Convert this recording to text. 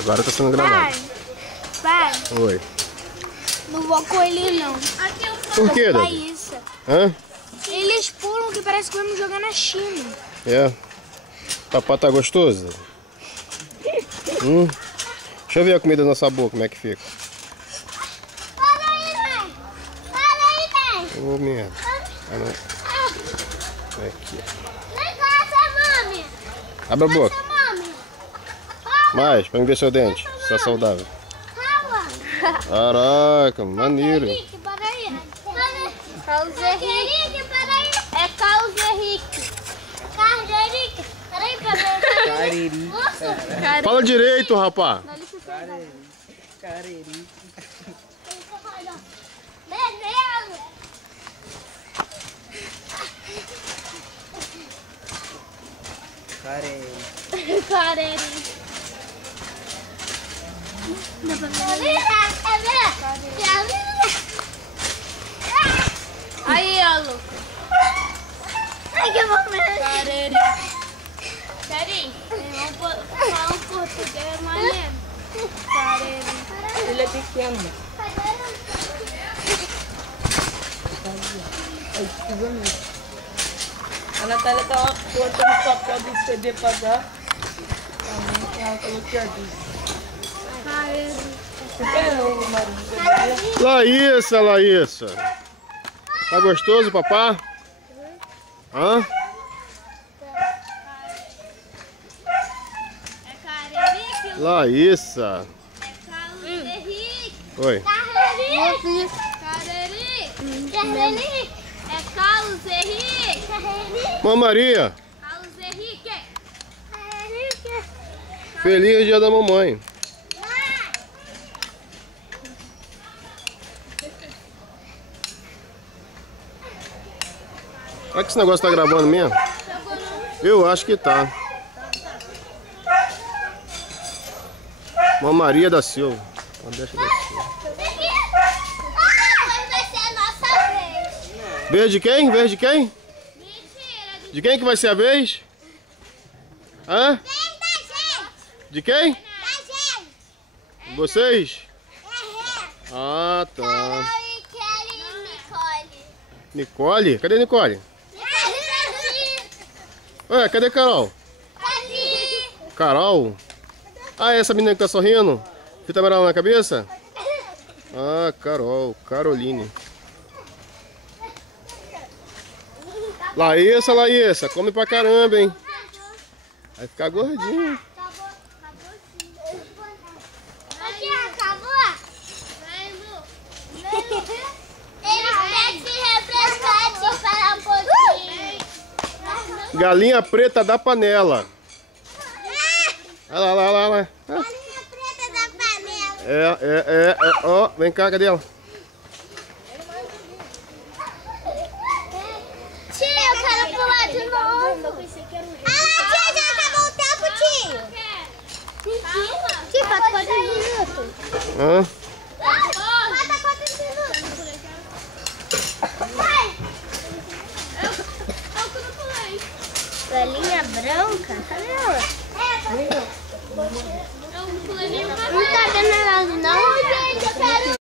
Agora tá sendo gravado. Pai. Oi. Não vou com ele não. Por quê, Davi? Isso. Hã? Eles pulam que parece que vamos jogar na China. É. Papá tá gostoso? Deixa eu ver a comida na nossa boca, como é que fica. Para aí, mãe. Para aí, mãe. Ô, merda. Ah, não. Aqui. Vem cá, mami. Abre a boca. Mami. Mais, pra mim ver seu dente. Se tá saudável. Calma. Caraca, maneiro. Henrique, para aí. Carlos Henrique, para aí. É Carlos Henrique. Carlos Henrique. Para aí, para Cariri. Fala direito, rapá. Cariri. Beleza. Cariri. Cariri. Aí, ó, Lu. Ai, que momento. Cariri. Cariri, vamos falar um português maneiro. Cariri. Ele é pequeno. A Natália tá botando papel do CD pra dar. Ela falou que já disse. Laísa, Laísa. Tá gostoso, papá? Hã? É Cariri. Laísa. É Carlos Henrique. Oi. Cariri. Cariri. Cariri. É Carlos Henrique. Cariri. Mãe Maria, Carlos Henrique. Henrique. feliz dia da mamãe. Será que esse negócio tá gravando mesmo? Eu acho que tá. Mãe Maria da Silva. Deixa da Silva. Vai ser a nossa vez. Vez de quem? Vez de quem? Mentira. De quem que vai ser a vez? Hã? Vem da gente. De quem? Da gente. Vocês? É. Ah, tá. Carol e Kelly e Nicole. Nicole? Cadê Nicole? Ué, cadê Carol? Ali. Carol? Ah, essa menina que tá sorrindo? Fita amarela na cabeça? Ah, Carol. Caroline. Laísa, Laísa. Come pra caramba, hein? Vai ficar gordinho. Acabou sim. Aqui, acabou? Vem, Lu. Eles têm que refrescar para um pouquinho. Galinha preta da panela. Olha lá, olha lá, olha lá. Galinha preta da panela. Ó, vem cá, cadê ela? Tio, eu quero pular de novo. Ah, tio, já acabou o tempo, tio. Tio, falta 4 minutos. Hã? Falta 4 minutos. Vai. Eu que não pulei. Galinha branca? Cadê ela? Eu não pulei nenhuma vez. Não tá vendo ela, não? Gente, eu quero...